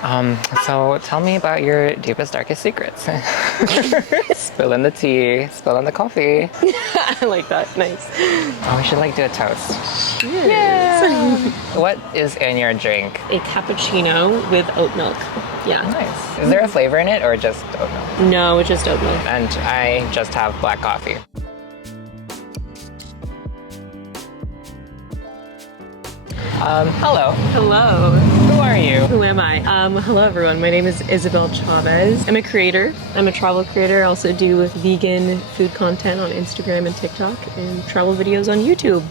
So tell me about your deepest, darkest secrets. Spill in the tea, spill in the coffee. I like that. Nice. Oh, we should do a toast. Yes. What is in your drink? A cappuccino with oat milk. Yeah. Nice. Is there a flavor in it or just oat milk? No, it's just oat milk. And I just have black coffee. Hello. Hello. Who are you? Who am I? Hello everyone. My name is Ysabel Chavez. I'm a creator. I'm a travel creator. I also do vegan food content on Instagram and TikTok and travel videos on YouTube.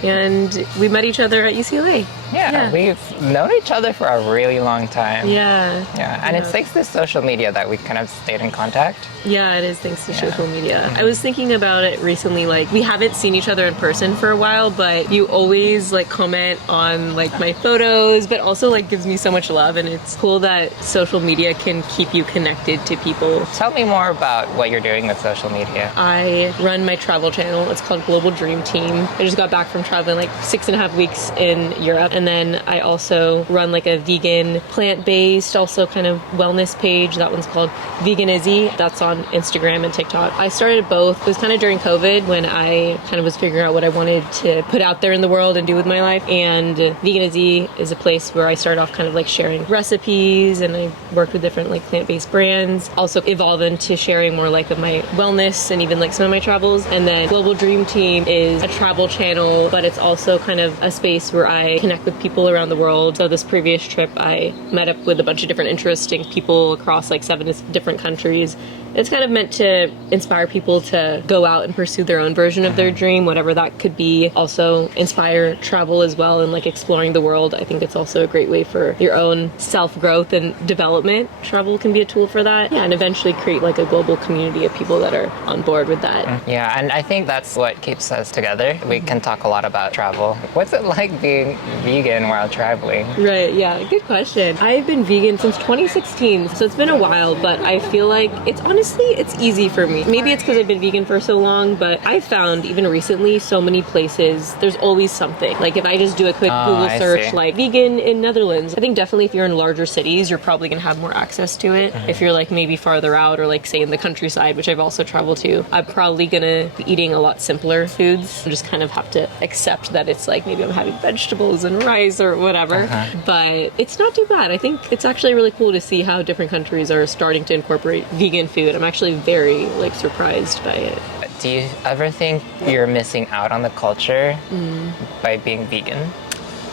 And we met each other at UCLA. Yeah, we've known each other for a really long time. Yeah. Yeah, and it's thanks to social media that we kind of stayed in contact. Yeah, it is thanks to social media. I was thinking about it recently, we haven't seen each other in person for a while, but you always comment on my photos, but also gives me so much love, and it's cool that social media can keep you connected to people. Tell me more about what you're doing with social media. I run my travel channel. It's called Global Dream Team. I just got back from traveling 6.5 weeks in Europe, and then I also run a vegan, plant-based, also kind of wellness page. That one's called Vegan Izzy. That's on Instagram and TikTok. I started both. It was kind of during COVID when I kind of was figuring out what I wanted to put out there in the world and do with my life. And Vegan Izzy is a place where I started off kind of sharing recipes, and I worked with different plant-based brands. Also evolved into sharing more of my wellness and even some of my travels. And then Global Dream Team is a travel channel, but it's also kind of a space where I connect with people around the world. So this previous trip, I met up with a bunch of different interesting people across 7 different countries. It's kind of meant to inspire people to go out and pursue their own version of their dream, whatever that could be. Also inspire travel as well, and exploring the world. I think it's also a great way for your own self-growth and development. Travel can be a tool for that. Yeah, and eventually create a global community of people that are on board with that. Yeah, and I think that's what keeps us together. We can talk a lot about travel. What's it like being vegan while traveling? Right, yeah, good question. I've been vegan since 2016, so it's been a while, but I feel it's easy for me. Maybe it's because I've been vegan for so long, but I've found even recently so many places, there's always something. If I just do a quick Google search, vegan in Netherlands, I think definitely if you're in larger cities, you're probably going to have more access to it. If you're maybe farther out or say in the countryside, which I've also traveled to, I'm probably going to be eating a lot simpler foods. I just kind of have to accept that it's maybe I'm having vegetables and rice or whatever, but it's not too bad. I think it's actually really cool to see how different countries are starting to incorporate vegan food. I'm actually very surprised by it. Do you ever think you're missing out on the culture by being vegan?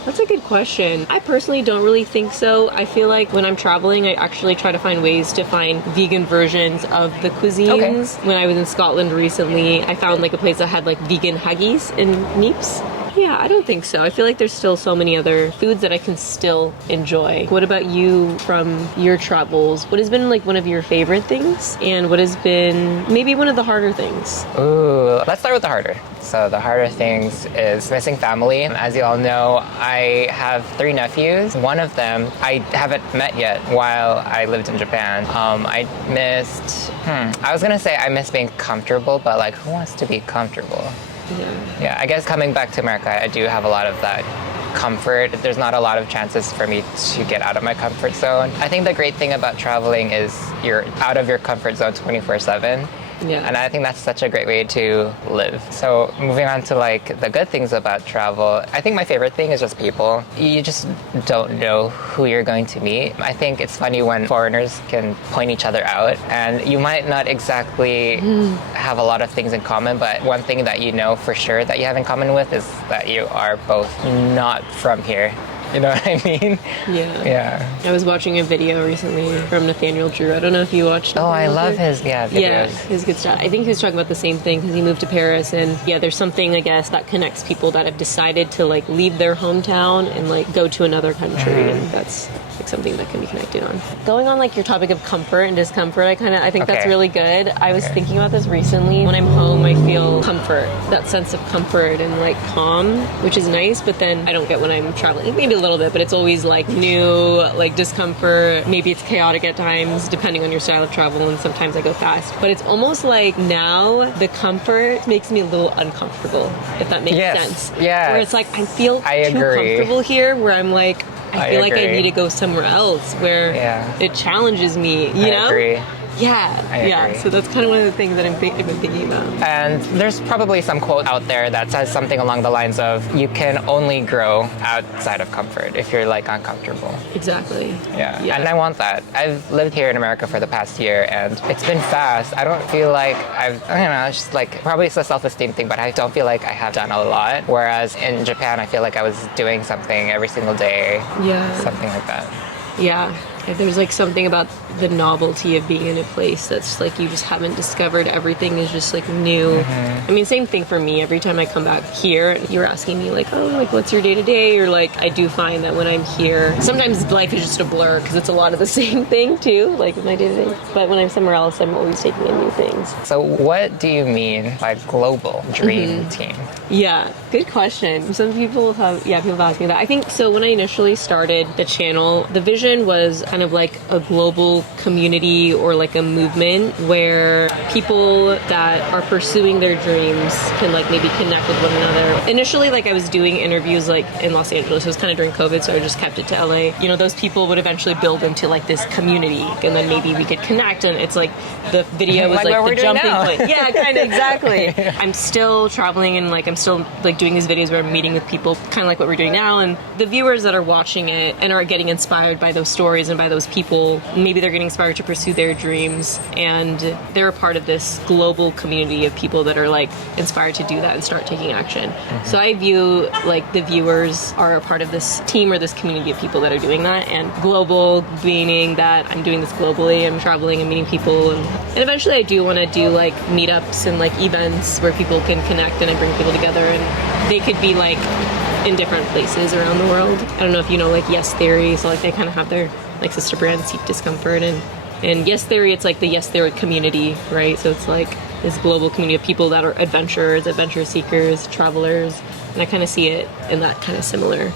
That's a good question. I personally don't really think so. I feel when I'm traveling, I actually try to find ways to find vegan versions of the cuisines. When I was in Scotland recently, I found a place that had vegan haggis and neeps. Yeah, I don't think so. I feel there's still so many other foods that I can still enjoy. What about you from your travels? What has been one of your favorite things? And what has been maybe one of the harder things? Ooh, let's start with the harder. So the harder things is missing family. As you all know, I have 3 nephews. One of them I haven't met yet while I lived in Japan. I missed, I was gonna say I miss being comfortable, but who wants to be comfortable? Yeah, I guess coming back to America, I do have a lot of that comfort. There's not a lot of chances for me to get out of my comfort zone. I think the great thing about traveling is you're out of your comfort zone 24/7. Yeah. And I think that's such a great way to live. So moving on to the good things about travel, I think my favorite thing is just people. You just don't know who you're going to meet. I think it's funny when foreigners can point each other out, and you might not exactly have a lot of things in common, but one thing that you know for sure that you have in common with is that you are both not from here. You know what I mean? Yeah. I was watching a video recently from Nathaniel Drew. I don't know if you watched it. Oh, I love his videos. Yeah, his good stuff. I think he was talking about the same thing because he moved to Paris, and there's something, I guess, that connects people that have decided to leave their hometown and go to another country, and that's something that can be connected on. Going on your topic of comfort and discomfort, I think that's really good. I was thinking about this recently. When I'm home, I feel comfort, that sense of comfort and calm, which is nice, but then I don't get when I'm traveling. Maybe a little bit, but it's always new, discomfort. Maybe it's chaotic at times, depending on your style of travel, and sometimes I go fast. But it's almost now the comfort makes me a little uncomfortable, if that makes sense. Yeah. Where it's I feel too comfortable here, where I'm I feel like I agree. need to go somewhere else where it challenges me, you know? I agree. Yeah. So that's kind of one of the things that I've been thinking about. And there's probably some quote out there that says something along the lines of, you can only grow outside of comfort if you're like uncomfortable. Exactly. Yeah. And I want that. I've lived here in America for the past year and it's been fast. I don't feel like I don't know, it's just like, probably it's a self-esteem thing, but I don't feel like I have done a lot. Whereas in Japan, I feel like I was doing something every single day. Yeah. Something like that. Yeah. There's like something about the novelty of being in a place that's like you just haven't discovered. Everything is just like new. I mean, same thing for me. Every time I come back here, you're asking me like, oh, like what's your day to day? Or like, I do find that when I'm here, sometimes life is just a blur because it's a lot of the same thing too, like my day to day. But when I'm somewhere else, I'm always taking in new things. So what do you mean by global dream team? Yeah, good question. Some people have asked me that. I think so when I initially started the channel, the vision was kind of like a global community or like a movement where people that are pursuing their dreams can like maybe connect with one another. Initially, like I was doing interviews like in Los Angeles. It was kind of during COVID, so I just kept it to LA. You know, those people would eventually build into like this community and then maybe we could connect, and it's like the video was like the jumping point. Yeah, kind of, exactly. I'm still traveling and like I'm still like doing these videos where I'm meeting with people kind of like what we're doing now, and the viewers that are watching it and are getting inspired by those stories and by those people, maybe they're getting inspired to pursue their dreams and they're a part of this global community of people that are like inspired to do that and start taking action. So I view like the viewers are a part of this team or this community of people that are doing that, and global meaning that I'm doing this globally, I'm traveling and meeting people, and eventually I do want to do like meetups and like events where people can connect and I bring people together, and they could be like in different places around the world. I don't know if you know like Yes Theory, so like they kind of have their like sister brand Seek Discomfort, and Yes Theory, it's like the Yes Theory community, right? So it's like this global community of people that are adventurers, adventure seekers, travelers, and I kind of see it in that kind of similar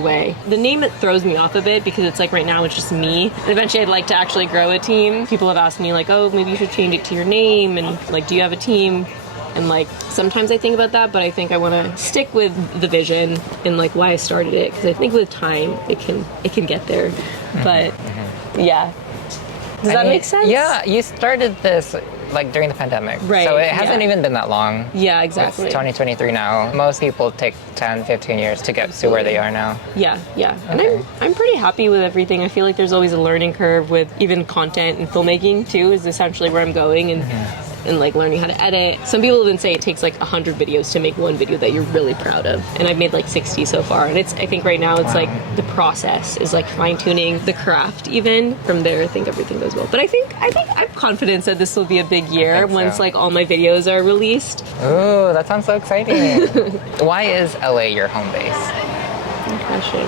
way. The name, it throws me off a bit because it's like right now it's just me, and eventually I'd like to actually grow a team. People have asked me like, oh, maybe you should change it to your name, and like, do you have a team? And like sometimes I think about that, but I think I want to stick with the vision and like why I started it, because I think with time it can get there. But yeah, does that make sense? Yeah, you started this like during the pandemic, right? So it hasn't even been that long. Yeah, exactly. It's 2023 now. Most people take 10, 15 years to get to where they are now. Yeah. Okay. And I'm pretty happy with everything. I feel like there's always a learning curve with even content and filmmaking too, is essentially where I'm going, and like learning how to edit. Some people even say it takes like 100 videos to make one video that you're really proud of, and I've made like 60 so far, and I think right now it's like the process is like fine-tuning the craft. Even from there I think everything goes well, but I think I'm confident that this will be a big year once like all my videos are released. Ooh, that sounds so exciting. Why is LA your home base? Good question.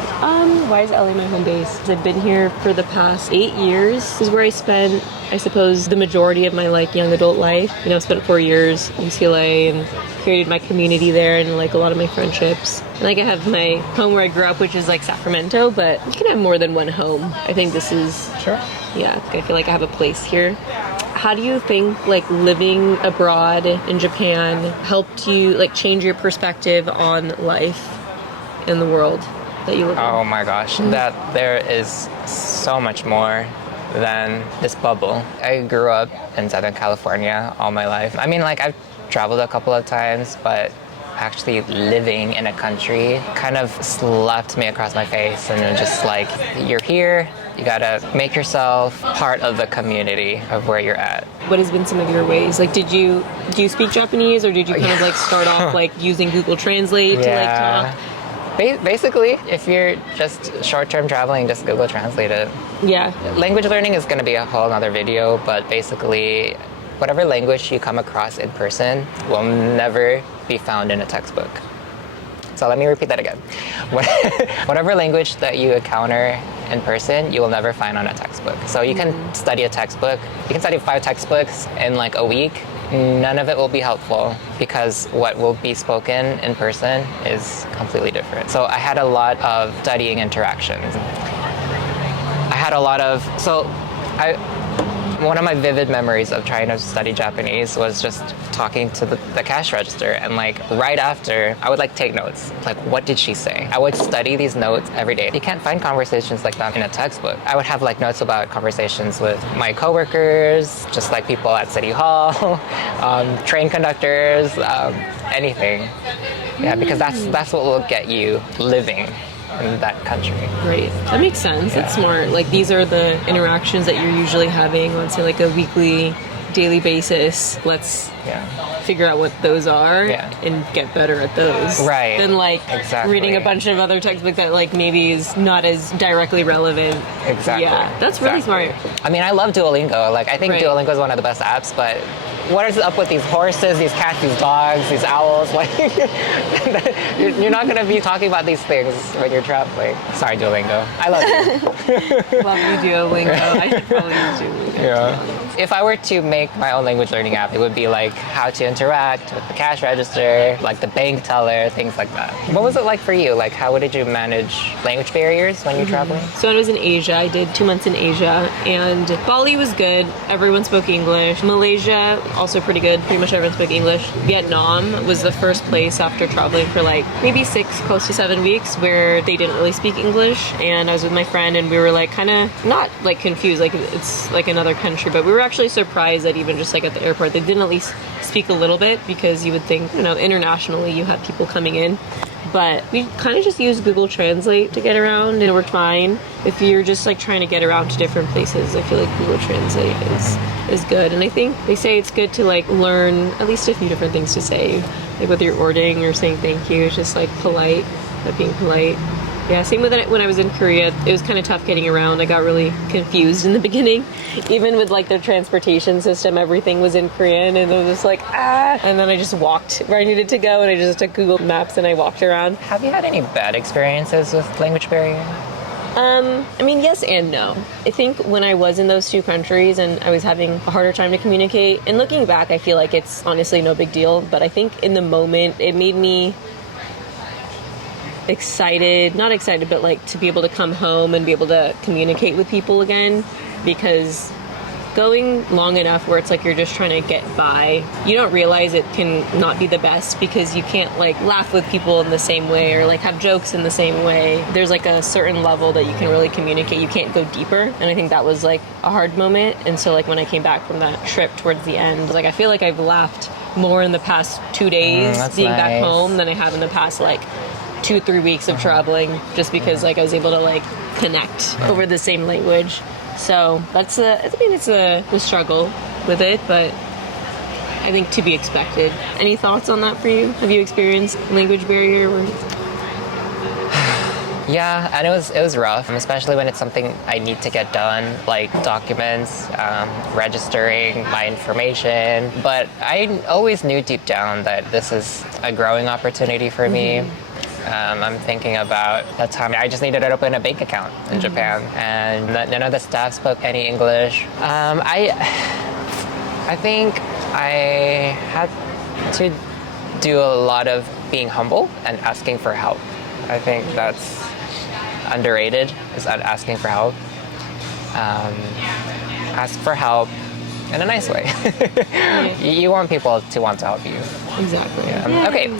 Why is LA my home base? I've been here for the past 8 years. This is where I spent, I suppose, the majority of my like young adult life. You know, I spent 4 years in UCLA and created my community there and like a lot of my friendships. And like I have my home where I grew up, which is like Sacramento, but you can have more than one home. I think this is, Sure. Yeah, I feel like I have a place here. How do you think like living abroad in Japan helped you like change your perspective on life in the world that you live in? Oh my gosh, that there is so much more than this bubble. I grew up in Southern California all my life. I mean, like I've traveled a couple of times, but actually living in a country kind of slapped me across my face, and it was just like, you're here, you gotta make yourself part of the community of where you're at. What has been some of your ways? Like, do you speak Japanese, or did you kind of like start off like using Google Translate to like talk? Basically, if you're just short-term traveling, just Google Translate it. Yeah. Language learning is going to be a whole other video, but basically, whatever language you come across in person will never be found in a textbook. So let me repeat that again. Whatever language that you encounter in person, you will never find on a textbook. So you can study a textbook. You can study 5 textbooks in like a week. None of it will be helpful because what will be spoken in person is completely different. So I had a lot of studying interactions. one of my vivid memories of trying to study Japanese was just talking to the cash register, and like right after, I would like take notes. Like, what did she say? I would study these notes every day. You can't find conversations like that in a textbook. I would have like notes about conversations with my coworkers, just like people at City Hall, train conductors, anything. Yeah, because that's what will get you living in that country. Right. That makes sense. That's smart. Like, these are the interactions that you're usually having on, say, like a weekly, daily basis. Let's figure out what those are and get better at those. Right. Than like reading a bunch of other textbooks that like maybe is not as directly relevant. Exactly. Yeah, that's really smart. I mean, I love Duolingo. Like, I think Duolingo is one of the best apps, but what is up with these horses, these cats, these dogs, these owls? Like, you're not going to be talking about these things when you're traveling. Sorry, Duolingo. I love you. Love you, Duolingo. I should probably use Duolingo. Yeah. If I were to make my own language learning app, it would be like how to interact with the cash register, like the bank teller, things like that. What was it like for you? Like, how did you manage language barriers when you're traveling? So when I was in Asia, I did 2 months in Asia, and Bali was good. Everyone spoke English. Malaysia, also pretty good. Pretty much everyone spoke English. Vietnam was the first place after traveling for like maybe 6, close to 7 weeks where they didn't really speak English. And I was with my friend, and we were like kind of not like confused, like it's like another country, but we were actually surprised that even just like at the airport, they didn't at least speak a little bit, because you would think, you know, internationally you have people coming in. But we kind of just used Google Translate to get around, and it worked fine. If you're just like trying to get around to different places, I feel like Google Translate is good. And I think they say it's good to like learn at least a few different things to say. Like whether you're ordering or saying thank you, it's just like polite, but being polite. Yeah, same with it when I was in Korea. It was kind of tough getting around. I got really confused in the beginning. Even with like their transportation system, everything was in Korean, and I was just like, ah. And then I just walked where I needed to go, and I just took Google Maps and I walked around. Have you had any bad experiences with language barrier? I mean, yes and no. I think when I was in those 2 countries and I was having a harder time to communicate, and looking back, I feel like it's honestly no big deal. But I think in the moment, it made me not excited, but like to be able to come home and be able to communicate with people again, because going long enough where it's like you're just trying to get by, you don't realize it can not be the best, because you can't like laugh with people in the same way or like have jokes in the same way. There's like a certain level that you can really communicate. You can't go deeper, and I think that was like a hard moment. And so like when I came back from that trip towards the end, like I feel like I've laughed more in the past 2 days being back home than I have in the past like 2-3 weeks of traveling, just because like I was able to like connect over the same language. So that's it's a struggle with it, but I think to be expected. Any thoughts on that for you? Have you experienced language barrier? Yeah, and it was rough, especially when it's something I need to get done, like documents, registering my information. But I always knew deep down that this is a growing opportunity for me. I'm thinking about that time I just needed to open a bank account in Japan, and none of the staff spoke any English. I think I had to do a lot of being humble and asking for help. I think that's underrated, is asking for help. Ask for help in a nice way. You want people to want to help you. Exactly. Yeah. Okay.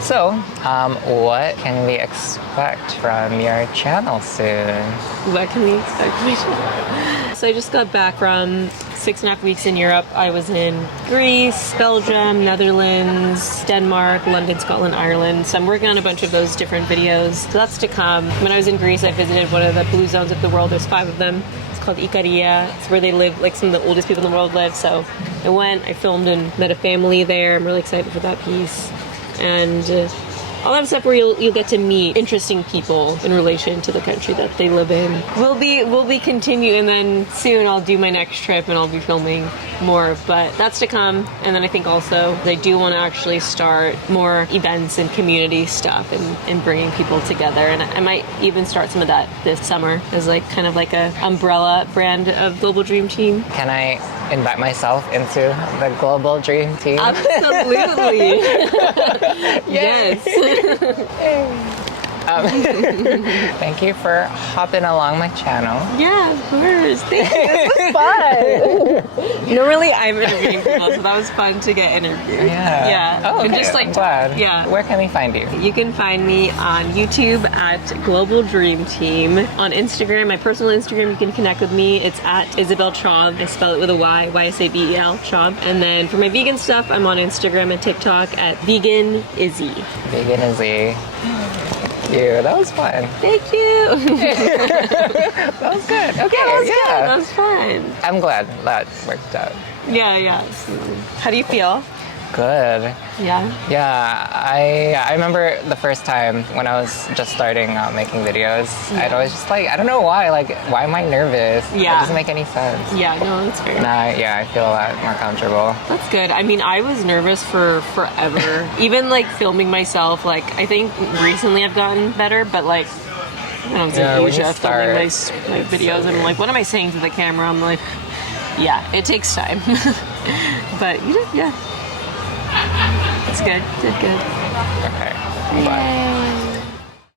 So, what can we expect from your channel soon? What can we expect from your channel? So I just got back from 6.5 weeks in Europe. I was in Greece, Belgium, Netherlands, Denmark, London, Scotland, Ireland. So I'm working on a bunch of those different videos. So that's to come. When I was in Greece, I visited one of the blue zones of the world. There's 5 of them. It's called Ikaria. It's where they live, like some of the oldest people in the world live. So I went, I filmed and met a family there. I'm really excited for that piece. And all that stuff where you'll get to meet interesting people in relation to the country that they live in. We'll be continuing, and then soon I'll do my next trip and I'll be filming more, but that's to come. And then I think also I do want to actually start more events and community stuff and bringing people together, and I might even start some of that this summer as like kind of like a umbrella brand of Global Dream Team. Can I invite myself into the Global Dream Team? Absolutely. Yes. Thank you for hopping along my channel. Yeah, of course. Thank you. This was fun. Normally, I'm interviewing people, so that was fun to get interviewed. Yeah. Yeah. Oh, okay. And just like, I'm glad. yeah. Where can we find you? You can find me on YouTube at Global Dream Team. On Instagram, my personal Instagram, you can connect with me. It's at Ysabel Chav. I spell it with a Y, Ysabel, Chav. And then for my vegan stuff, I'm on Instagram and TikTok at Vegan Izzy. Vegan Izzy. Thank you. That was fun. Thank you. That was good. Okay. That was good. That was fun. I'm glad that worked out. Yeah. How do you feel? Good. Yeah. Yeah, I remember the first time when I was just starting out making videos, I'd always just like, I don't know why, like, why am I nervous? Yeah. It doesn't make any sense. Yeah, no, that's fair. Now, yeah, I feel a lot more comfortable. That's good. I mean, I was nervous for forever. Even like filming myself, like, I think recently I've gotten better, but like, when I was in when you Asia filming start, my videos, I'm like, what am I saying to the camera? I'm like, yeah, it takes time. But, yeah. It's good. Did good. Okay, bye. Yay.